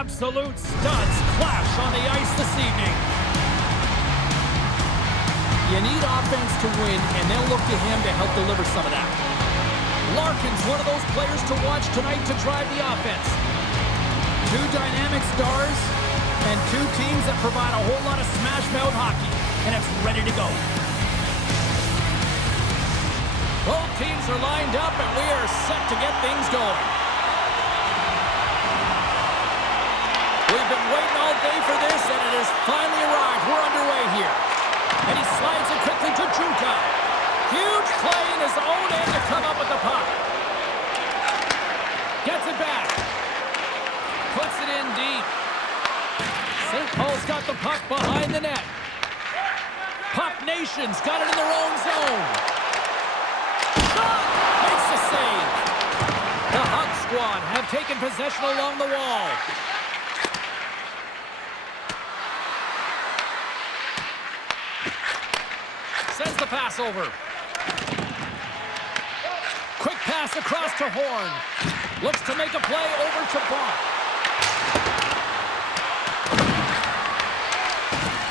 absolute studs clash on the ice this evening. You need offense to win, and they'll look to him to help deliver some of that. Larkin's one of those players to watch tonight to drive the offense. Two dynamic stars and two teams that provide a whole lot of smash-mouth hockey, and it's ready to go. Both teams are lined up, and we are set to get things going. We've been waiting all day for this, and it has finally arrived. We're underway here. And he slides it quickly to Junka. Huge play in his own end to come up with the puck. Gets it back. Puts it in deep. St. Paul's got the puck behind the net. Puck Nation's got it in their own zone. Shot! Makes the save. The Hug Squad have taken possession along the wall. Sends the pass over. Quick pass across to Horn. Looks to make a play over to Bonk.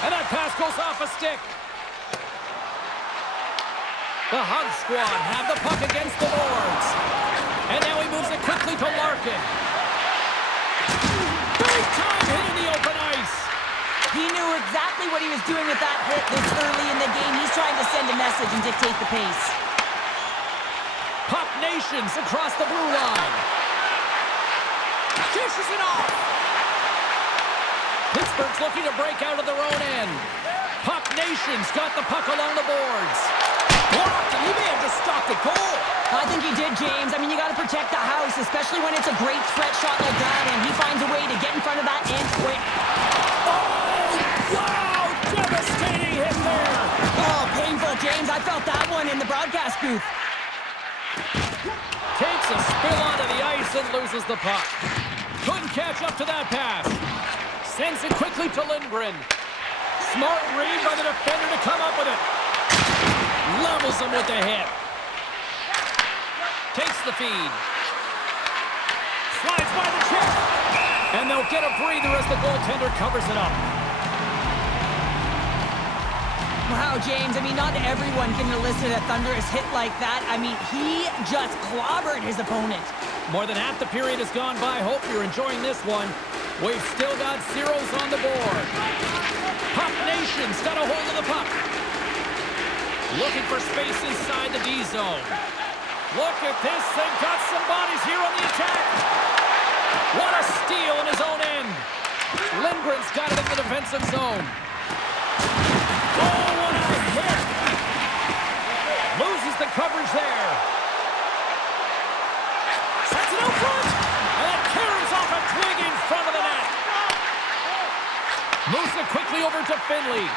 And that pass goes off a stick. The Hug Squad have the puck against the boards. And now he moves it quickly to Larkin. Big time hit in the open ice. He knew exactly what he was doing with that hit this early in the game. He's trying to send a message and dictate the pace. Puck Nations across the blue line. Dishes it off. Pittsburgh's looking to break out of their own end. Puck Nations got the puck along the boards. Blocked, and he may have just stopped the goal. I think he did, James. I mean, you got to protect the house, especially when it's a great threat shot like that, and he finds a way to get in front of that and quick. Wow! Devastating hit there! Oh, painful, James. I felt that one in the broadcast booth. Takes a spill onto the ice and loses the puck. Couldn't catch up to that pass. Sends it quickly to Lindgren. Smart read by the defender to come up with it. Levels him with the hit. Takes the feed. Slides by the check. And they'll get a breather as the goaltender covers it up. Wow, James, I mean, not everyone can elicit a thunderous hit like that. I mean, he just clobbered his opponent. More than half the period has gone by. Hope you're enjoying this one. We've still got zeros on the board. Puck Nation's got a hold of the puck. Looking for space inside the D zone. Look at this. They've got some bodies here on the attack. What a steal in his own end. Lindgren's got it in the defensive zone. Oh, what a hit! Loses the coverage there. Sets it out front. And that carries off a twig in front of the net. Moves it quickly over to Finley.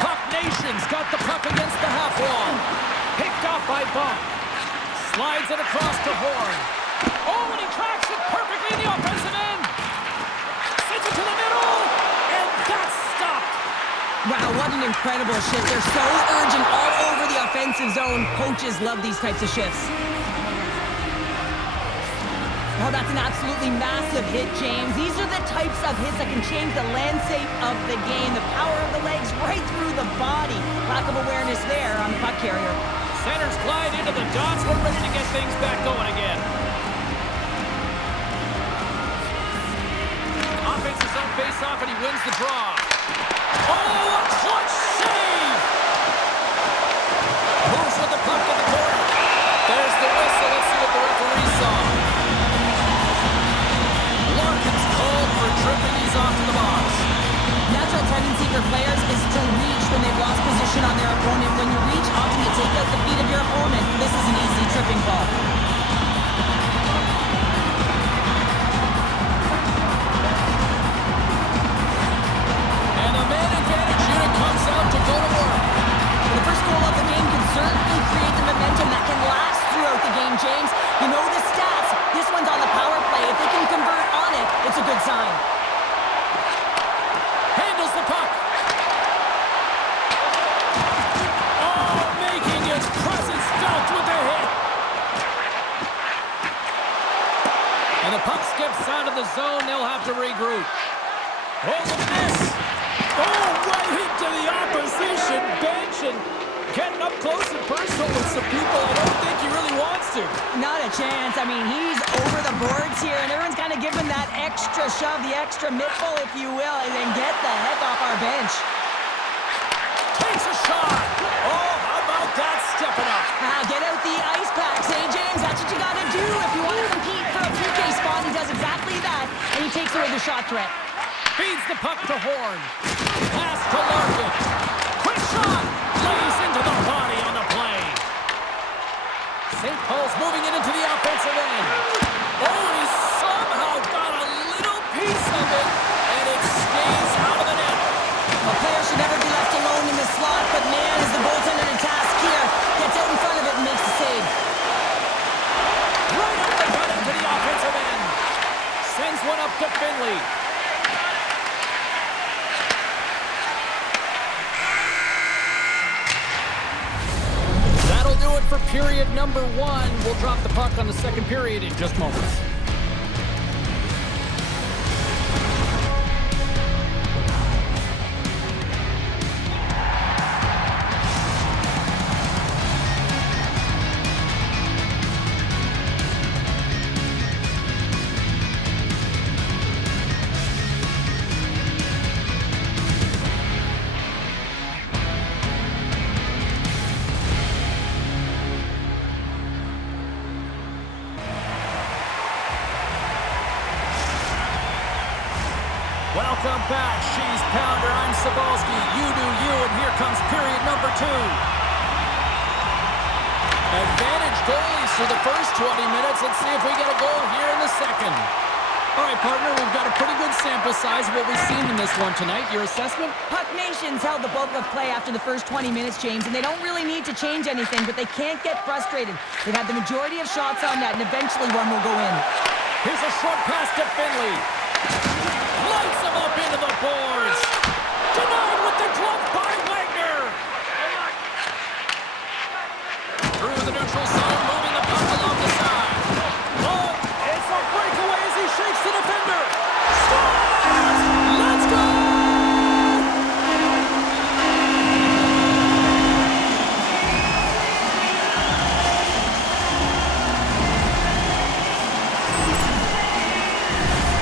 Puck Nation's got the puck against the half wall. Picked off by Bonk. Slides it across to Horn. Oh, and he tracks it perfectly in the offensive end. Sends it to the middle. And that's stopped. Wow, what an incredible shift. They're so urgent all over the offensive zone. Coaches love these types of shifts. Oh, that's an absolutely massive hit, James. These are the types of hits that can change the landscape of the game. The power of the legs right through the body. Lack of awareness there on the puck carrier. Centers glide into the dots. We're ready to get things back going again. Offense is on face-off, and he wins the draw. Oh, a clutch save! Moves with the puck in the corner. There's the whistle. Let's see what the referee saw. Larkin's called for tripping these off to the box. Natural tendency for players is to reach when they've lost position on their opponent. When you reach, often you take out the feet of your opponent. This is an easy tripping ball. And the puck skips out of the zone. They'll have to regroup. Oh, look at this. Oh, right into the opposition bench and getting up close and personal with some people I don't think he really wants to. Not a chance. I mean, he's over the boards here, and everyone's kind of giving that extra shove, the extra mittful, if you will, and then get the heck off our bench. Takes a shot. Oh, how about that stepping up? Get out the ice packs, hey, James? That's what you got to do if you want to compete for a PK spot. He does exactly that, and he takes away the shot threat. Feeds the puck to Horn. Pass to Larkin. Quick shot. Lays into the body on the play. St. Paul's moving it into the offensive end. Oh, and he somehow got a little piece of it, and it stays out of the net. A player should never be left alone in the slot, but man, is the goaltender to task here. Gets out in front of it and makes the save. Right up the gut into the offensive end. Sends one up to Finley. That'll do it for period number 1. We'll drop the puck on the second period in just moments. Welcome back, She's Pounder. I'm Sabalski. You do you, and here comes period number 2. Advantage goalies for the first 20 minutes. Let's see if we get a goal here in the second. All right, partner, we've got a pretty good sample size of what we've seen in this one tonight. Your assessment? Puck Nation's held the bulk of play after the first 20 minutes, James, and they don't really need to change anything, but they can't get frustrated. They've had the majority of shots on net, and eventually one will go in. Here's a short pass to Finley. Lights him up into the boards. Denied with the glove by Wagner. Through the neutral zone, moving the puck along the side. Oh, it's a breakaway as he shakes the defender. Scores! Let's go!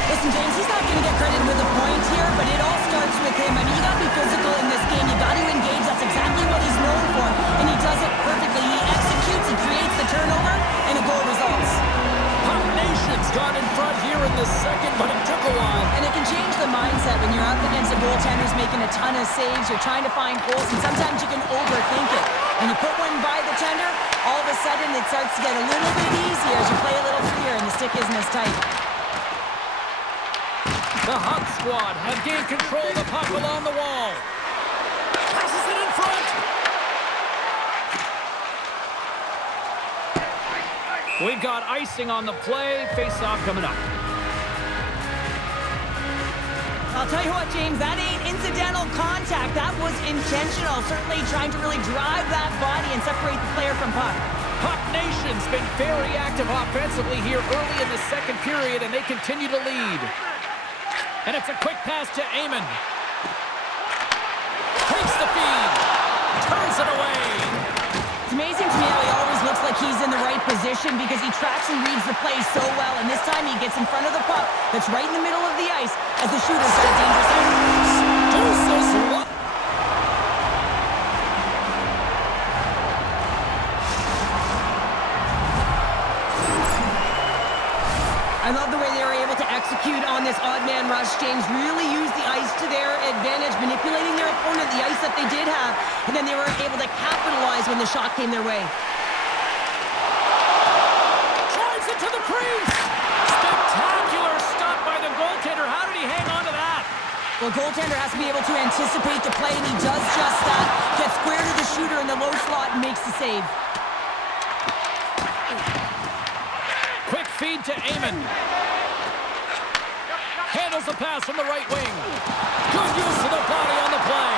Listen, James, he's not going to get credit with a point here, but it all starts with him. I mean, you got to be physical in this game. You got to engage. That's exactly what he's known for, and he does it perfectly. He executes, he creates the turnover, and a goal results. Puck Nation's got in front here in the second, but it took a while. And it can change the mindset when you're up against a goaltender who's making a ton of saves. You're trying to find goals, and sometimes you can overthink it. When you put one by the tender, all of a sudden it starts to get a little bit easier as you play a little freer and the stick isn't as tight. The Hub squad have gained control of the puck along the wall. Passes it in front. We've got icing on the play. Face-off coming up. I'll tell you what, James, that ain't incidental contact. That was intentional. Certainly trying to really drive that body and separate the player from puck. Puck Nation's been very active offensively here early in the second period, and they continue to lead. And it's a quick pass to Eamon. Takes the feed. Turns it away. It's amazing to me how he always looks like he's in the right position because he tracks and reads the play so well. And this time he gets in front of the puck that's right in the middle of the ice as the shooter's got a dangerous angle. Deuces, what? I love the way they were able to execute on this odd man rush. James really used the ice to their advantage, manipulating their opponent, the ice that they did have, and then they were able to capitalize when the shot came their way. Drives it to the crease. Spectacular stop by the goaltender. How did he hang on to that? Well, goaltender has to be able to anticipate the play, and he does just that. Gets square to the shooter in the low slot and makes the save. Quick feed to Eamon. Handles the pass from the right wing. Good use of the body on the play.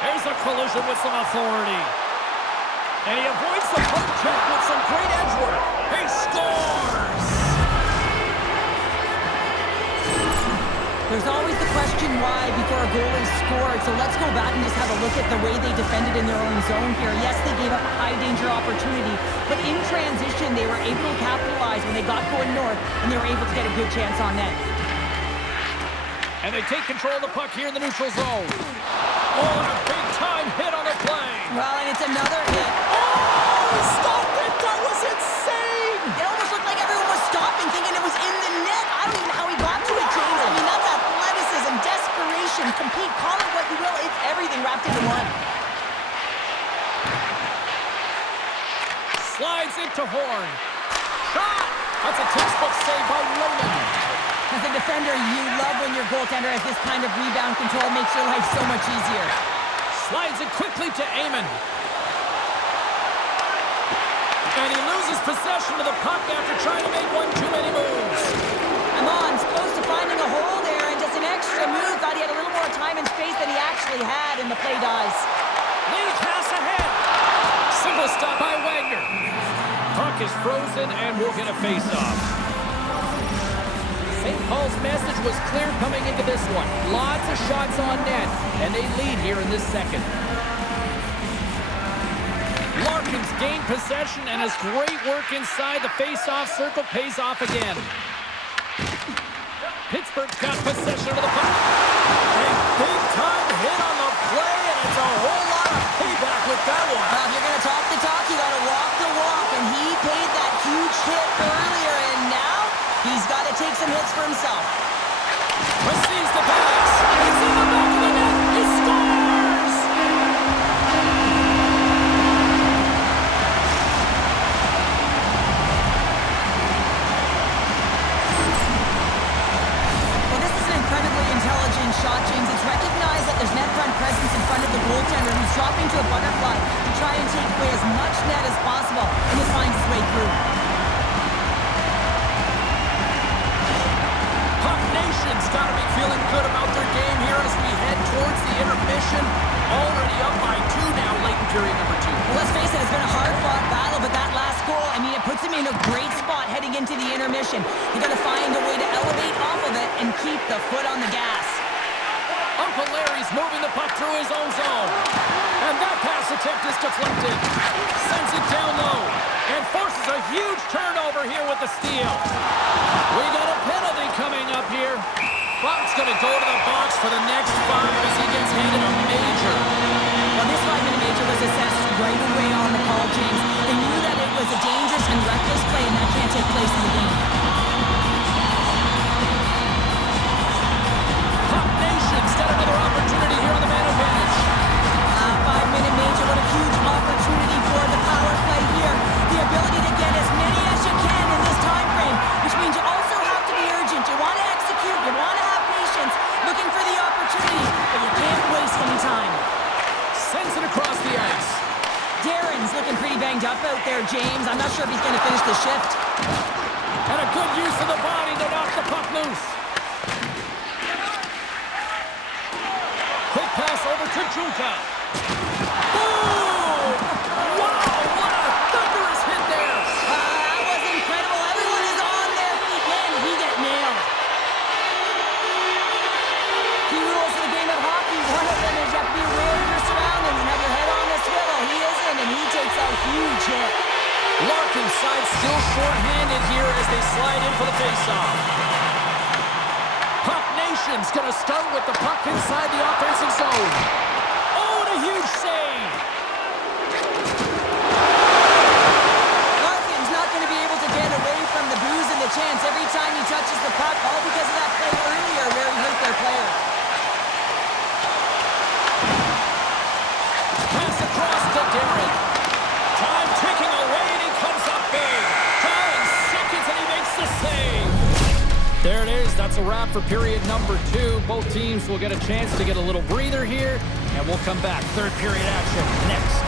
There's a collision with some authority. And he avoids the poke check with some great edge work. He scores! There's always the question why before a goal is scored, so let's go back and just have a look at the way they defended in their own zone here. Yes, they gave up a high-danger opportunity, but in transition, they were able to capitalize when they got going north, and they were able to get a good chance on net. And they take control of the puck here in the neutral zone. Oh, and a big-time hit on the play. Well, and it's another hit. Oh, he stopped it! That was insane! It almost looked like everyone was stopping, thinking it was in the net. I don't even know how he got to it, James. I mean, that's athleticism, desperation, compete, call it what you will. It's everything wrapped into one. Slides into Horn. Shot! That's a textbook save by Roman. As a defender, you love when your goaltender has this kind of rebound control. Makes your life so much easier. Slides it quickly to Amon. And he loses possession of the puck after trying to make one too many moves. Amon's close to finding a hole there, and just an extra move. Thought he had a little more time and space than he actually had, and the play dies. Lead pass ahead. Simple stop by Wagner. Puck is frozen, and we'll get a face-off. St. Paul's message was clear coming into this one. Lots of shots on net, and they lead here in this second. Larkin's gained possession, and his great work inside the face-off circle pays off again. Pittsburgh's got possession of the puck. A big-time hit on the play, and it's a whole lot of payback with that one. Well, if you're going to talk the talk, you got to walk the walk, and he paid that huge hit earlier, and now he's got to take some hits for himself. Receives the pass. It's in the back of the net. He scores! Well, this is an incredibly intelligent shot, James. It's recognized that there's net front presence in front of the goaltender who's dropping to a butterfly to try and take away as much net as possible, and it finds its way through. Nation's got to be feeling good about their game here as we head towards the intermission. Already up by 2 now, late in period number 2. Well, let's face it, it's been a hard-fought battle, but that last goal, I mean, it puts them in a great spot heading into the intermission. They're going to find a way to elevate off of it and keep the foot on the gas. Uncle Larry's moving the puck through his own zone. And that pass attempt is deflected. Sends it down low. And forces a huge turnover here with the steal. We got a penalty coming up here. Buck's going to go to the box for the next 5 as he gets handed a major. Well, this 5-minute major was assessed right away on the call, James. They knew that it was a dangerous and reckless play, and that can't take place in the game. Puck Nation's got another opportunity here on the man advantage. 5-minute major, what a huge opportunity for the power play here. The ability to get as many as you can in this time frame, which means you also have to be urgent. You want to execute, you want to have patience, looking for the opportunity, but you can't waste any time. Sends it across the ice. Darren's looking pretty banged up out there, James. I'm not sure if he's going to finish the shift. And a good use of the body to knock the puck loose. Quick pass over to Junka. Boom! Wow, what a thunderous hit there! That was incredible. Everyone is on their feet. Man, did he get nailed. Key rules of the game of hockey. One of them is you have to be aware of your surroundings and have your head on the swivel. He isn't, and he takes a huge hit. Larkin's side still short-handed here as they slide in for the face-off. Puck Nation's going to start with the puck inside the offensive zone. Oh, and a huge save! Larkin's not going to be able to get away from the booze and the chance every time he touches the puck, all because of that play earlier where he hurt their player. Pass across to Darren. Time ticking away, and he comes up big. 9 seconds, and he makes the save. There it is. That's a wrap for period number 2. Both teams will get a chance to get a little breather here, and we'll come back. Third period action next.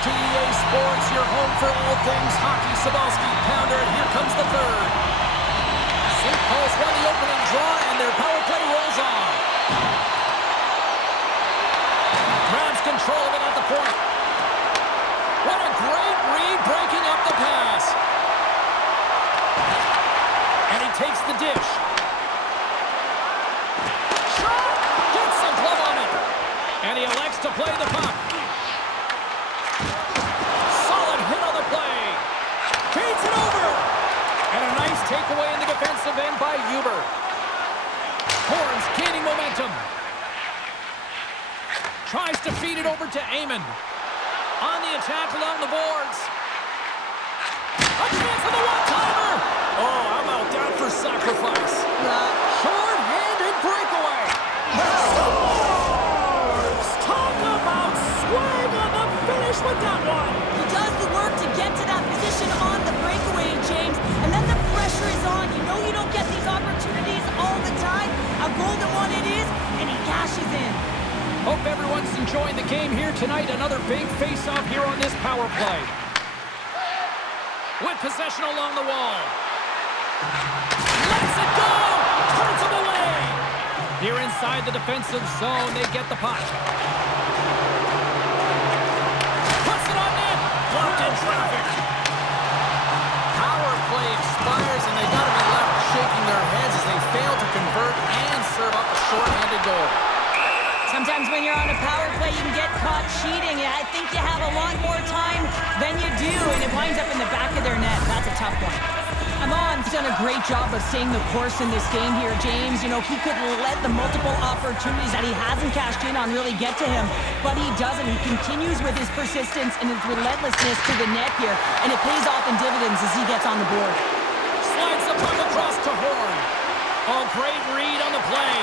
back to EA Sports, your home for all things hockey. Sabalski pounder, and here comes the third. St. Paul's won the opening draw, and their power play rolls on. Grabs control of it at the point. What a great read, breaking up the pass. And he takes the dish. Shot! Gets some glove on it. And he elects to play the puck. Solid hit on the play. Feeds it over. And a nice takeaway in the defensive end by Huber. Horns gaining momentum. Tries to feed it over to Amon. On the attack along the boards. A chance of the one-timer. Oh, how about that for sacrifice? Short-handed breakaway. Scores! Talk about swag on the finish with that one. He does the work to get to that position on the breakaway, James. And then the pressure is on. You know you don't get these opportunities all the time. A golden one it is, and he cashes in. Hope everyone's enjoying the game here tonight. Another big face-off here on this power play. With possession along the wall. Lets it go! Turns him away! Here inside the defensive zone, they get the puck. Puts it on net! Blocked in traffic. Power play expires, and they got to be left shaking their heads as they fail to convert and serve up a short-handed goal. Sometimes when you're on a power play, you can get caught cheating. I think you have a lot more time than you do, and it winds up in the back of their net. That's a tough one. Amon's done a great job of staying the course in this game here, James. You know, he could let the multiple opportunities that he hasn't cashed in on really get to him, but he doesn't. He continues with his persistence and his relentlessness to the net here, and it pays off in dividends as he gets on the board. Slides the puck across to Horn. Oh, great read on the play.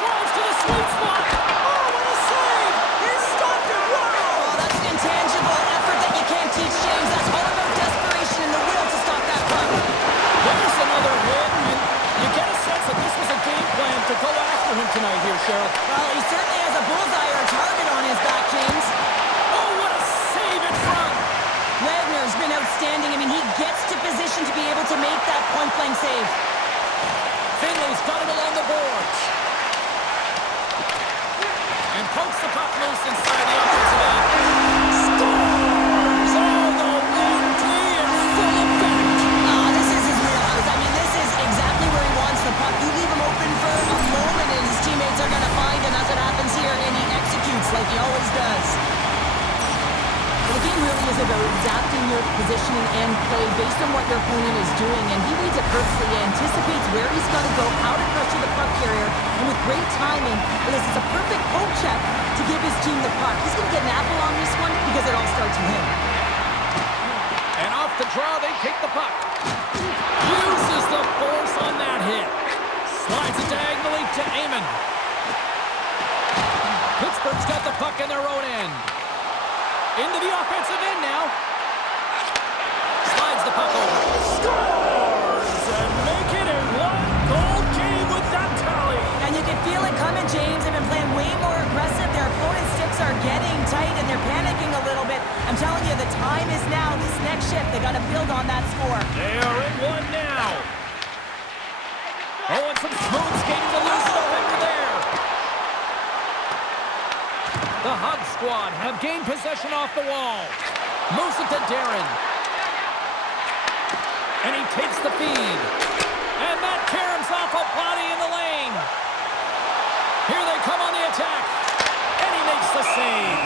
Drives to the sweet spot. Oh, what a save! He stopped it. Wow! Oh, that's an intangible effort that you can't teach, James. That's all about desperation and the will to stop that puck. There's another hit, and you get a sense that this was a game plan to go after him tonight here, Cheryl. Well, he certainly has a bullseye or a target on his back, James. Oh, what a save in front! Wagner's been outstanding. I mean, he gets to position to be able to make that point-blank save. Finley's got it along the boards. And pokes the puck loose inside the offensive end. Scores! Oh, the 1-2 in full effect. Oh, this is his wheelhouse. I mean, this is exactly where he wants the puck. You leave him open for a moment, and his teammates are going to find, and that's what happens here, and he executes like he always does. Well, the game really is about adapting your positioning and play based on what your opponent is doing, and he reads it perfectly. He anticipates where he's got to go, how to pressure the puck carrier, and with great timing, this is a perfect poke check to give his team the puck. He's going to get an apple on this one because it all starts with him. And off the draw, they take the puck. Uses the force on that hit. Slides it diagonally to Amon. Pittsburgh's got the puck in their own end. Into the offensive end now. Slides the puck over. Scores! And make it a one-goal game with that tally. And you can feel it coming, James. They've been playing way more aggressive. Their opponent's sticks are getting tight, and they're panicking a little bit. I'm telling you, the time is now. This next shift, they got to build on that score. They are in one now. Oh, and some smooth skating to lose the defender there. The Hug squad have gained possession off the wall. Moves it to Darren. And he takes the feed. And Matt Karam's off a body in the lane. Here they come on the attack. And he makes the save.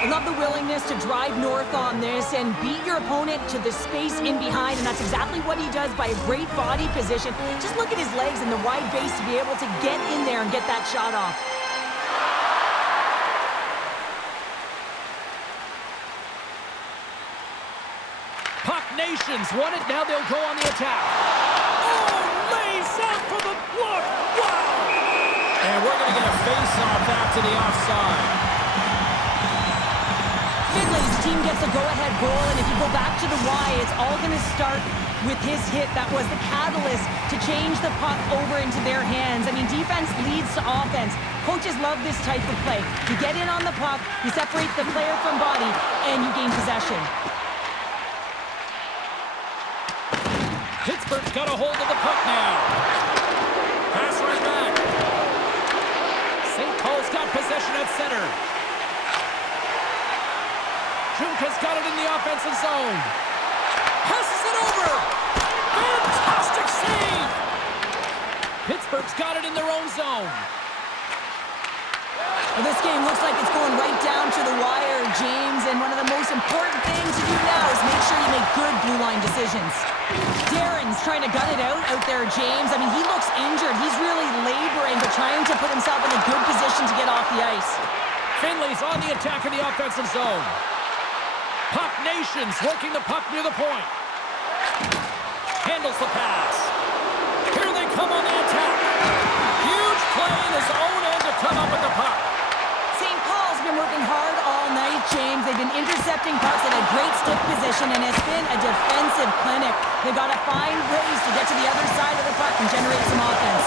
I love the willingness to drive north on this and beat your opponent to the space in behind, and that's exactly what he does by a great body position. Just look at his legs and the wide base to be able to get in there and get that shot off. Puck Nations won it. Now they'll go on the attack. Oh, lays out for the block. Wow! And we're going to get a face-off after the offside. Finley's team gets a go-ahead goal, and if you go back to the why, it's all going to start with his hit. That was the catalyst to change the puck over into their hands. I mean, defense leads to offense. Coaches love this type of play. You get in on the puck, you separate the player from body, and you gain possession. Pittsburgh's got a hold of the puck now. Pass right back. St. Paul's got possession at center. Junka's got it in the offensive zone. Passes it over. Fantastic save. Pittsburgh's got it in their own zone. Well, this game looks like it's going right down to the wire, James, and one of the most important things to do now is make sure you make good blue line decisions. Darren's trying to gut it out there, James. I mean, he looks injured. He's really laboring, but trying to put himself in a good position to get off the ice. Finley's on the attack in the offensive zone. Puck Nations working the puck near the point. Handles the pass. Here they come on the attack. Huge play in his own end to come up with the puck. St. Paul's been working hard all night, James. They've been intercepting pucks at a great stick position, and it's been a defensive clinic. They've got to find ways to get to the other side of the puck and generate some offense.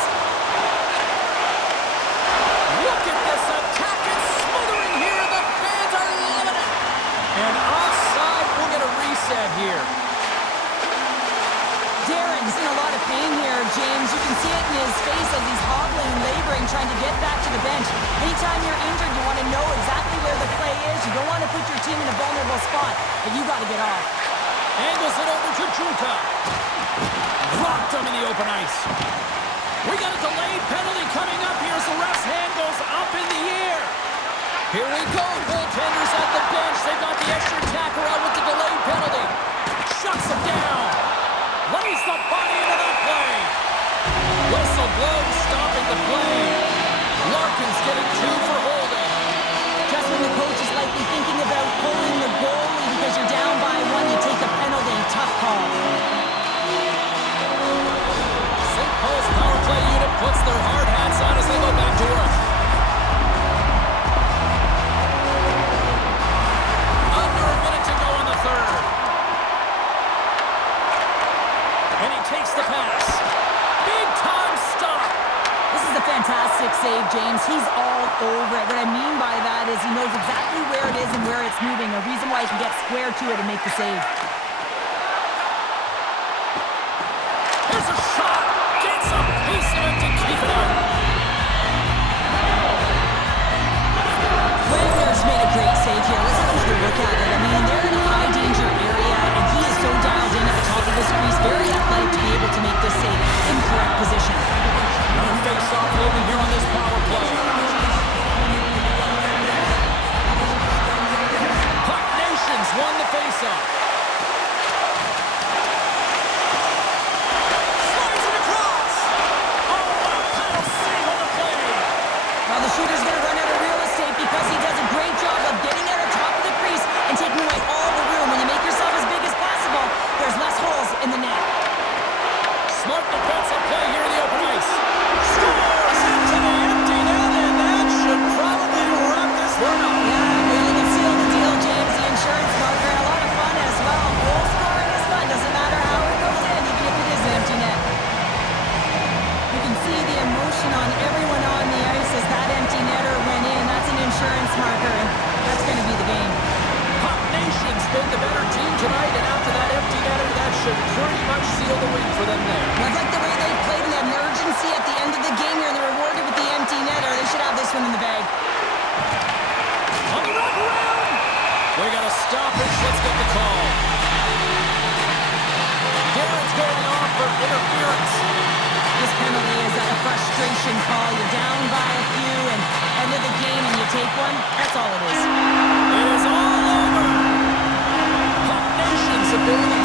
Look at this attack. It's smothering here. The fans are loving it. And offside, we'll get a reset here. Darren's in a lot of pain here, James. You can see it in his face as he's hobbling and laboring, trying to get back to the bench. Anytime you're injured, you want to know exactly where the play is. You don't want to put your team in a vulnerable spot, but you got to get off. Angles it over to Junka. Blocked him in the open ice. We got a delayed penalty coming up here as the ref's hand goes up in the air. Here we go, goaltenders at the bench. They got the extra attacker out with the delayed penalty. Shuts him down. Lays the body into that play. Whistle blows, stopping the play. Larkin's getting 2 for holding. Just when the coach is likely thinking about pulling the goalie because you're down by 1, you take a penalty. Tough call. St. Paul's power play unit puts their hard hats on as they go back to work. Under a minute to go in the third. And he takes the pass. Big time stop. This is a fantastic save, James. He's all over it. What I mean by that is he knows exactly where it is and where it's moving. A reason why he can get square to it and make the save. Here's a shot. Gets a piece of it to keep it out. Flanders made a great save here. Let's have another look at it. I mean, they're in a high danger area, and he is so dialed in at the top of his crease. Very athletic to be able to make this save in correct position. Another face-off holding here on this power play. Puck Nations won the face-off. Slides it across. Oh, what a paddle save on the play. Now the shooter's going to run out of real estate because he does a great job of getting at the top of the crease and taking away all the room. When you make yourself as big as possible, there's less holes in the net. Smart defensive play here in the open ice. Scores into the empty net, and that should probably wrap this one up. Yeah, really can seal the deal, James. The insurance marker, and a lot of fun as well. Goal scoring is fun. Doesn't matter how it goes in, even if it is an empty net. You can see the emotion on everyone on the ice as that empty netter went in. That's an insurance marker, and that's going to be the game. Puck Nation's been the better team tonight, and after that empty netter, that should pretty much seal the win for them there. Well, I like the way they played and had an urgency at the end of the game here, and they're rewarded with the empty netter. They should have this one in the bag. On the wraparound! We got a stoppage. Let's get the call. Darren's going off for interference. This penalty is a frustration call. You're down by a few, and end of the game, and you take one. That's all it is. It is all over. Puck Nation's ability